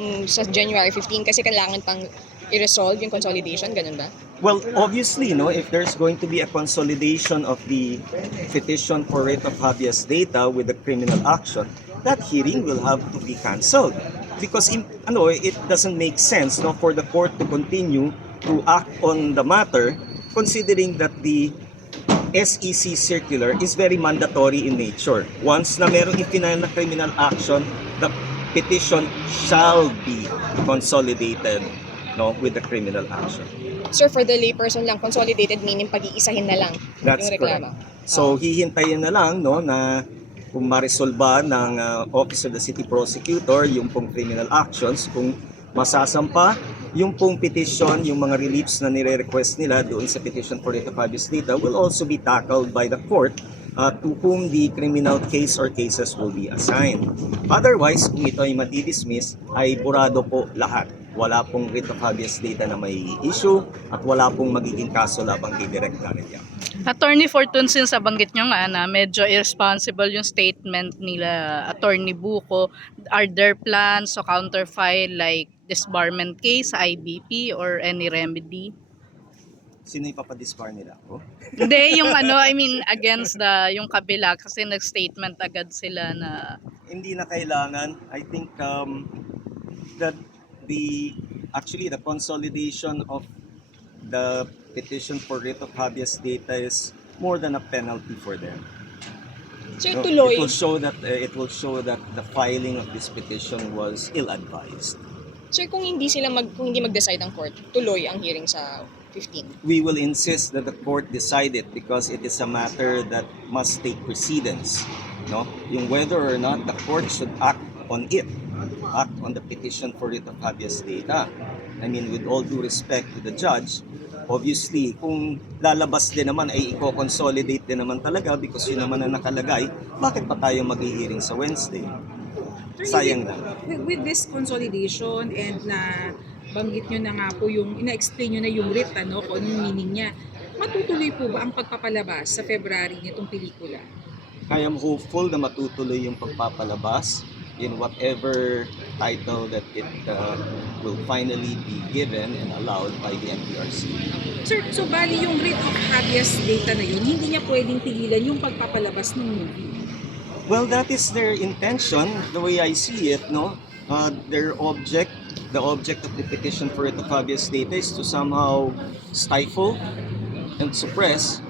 mm, sa January 15 kasi kailangan pang i-resolve yung consolidation, ganun ba? Well, obviously, no, if there's going to be a consolidation of the petition for writ of habeas data with the criminal action, that hearing will have to be cancelled. Because in, ano, it doesn't make sense no, for the court to continue to act on the matter considering that the SEC circular is very mandatory in nature. Once na merong ipinal na criminal action, the petition shall be consolidated no, with the criminal action. Sir, for the layperson lang, consolidated meaning pag-iisahin na lang That's yung reklamo. So hihintayin na lang no na kung maresolba ng uh, Office of the City Prosecutor yung pong criminal actions kung masasampa yung pong petition, yung mga reliefs na nire-request nila doon sa petition for writ of habeas data will also be tackled by the court uh, to whom the criminal case or cases will be assigned. Otherwise, kung ito ay madidismiss, ay burado po lahat. Wala pong writ of habeas data na may issue at wala pong magiging kaso labang kay Direk Garcia. Attorney Fortune, since nabanggit nyo nga na medyo irresponsible yung statement nila Attorney Buko, are there plans to counterfile like disbarment case IBP or any remedy? Sino ipapadisbar nila ako? Hindi, yung ano, I mean, against the, yung kabila, kasi nag-statement agad sila na, Hindi na kailangan. I think um, that the actually the consolidation of the petition for writ of habeas data is more than a penalty for them. Sir, No, tuloy. It will show that uh, it will show that the filing of this petition was ill-advised. Sir, kung hindi sila mag kung hindi mag-decide ang court, tuloy ang hearing sa 15. We will insist that the court decide it because it is a matter that must take precedence. No, yung whether or not the court should act on it, act on the petition for writ of habeas data. I mean, with all due respect to the judge, obviously, kung lalabas din naman ay i-consolidate din naman talaga because yun naman ang nakalagay, bakit pa tayo mag-hearing sa Wednesday? Sayang lang. With, with this consolidation and na banggit nyo na nga po yung, ina-explain nyo na yung writ, ano, kung anong meaning niya, matutuloy po ba ang pagpapalabas sa February nitong pelikula? I am hopeful na matutuloy yung pagpapalabas in whatever title that it uh, will finally be given and allowed by the NPRC. Sir, so bali yung writ of habeas data na yun, hindi niya pwedeng pigilan yung pagpapalabas ng movie. Well, that is their intention, the way I see it, no? Uh, their object, the object of the petition for writ of habeas is to somehow stifle and suppress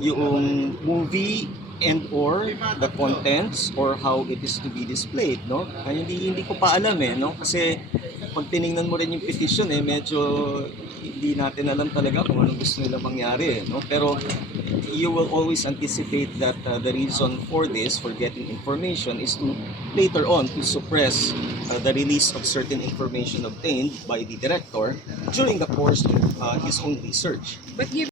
yung movie and or the contents or how it is to be displayed, no? Ay, hindi hindi ko pa alam eh, no? Kasi pag tiningnan mo rin yung petition eh, medyo hindi natin alam talaga kung anong gusto nila mangyari, eh, no? Pero you will always anticipate that uh, the reason for this, for getting information, is to later on to suppress uh, the release of certain information obtained by the director during the course of uh, his own research. But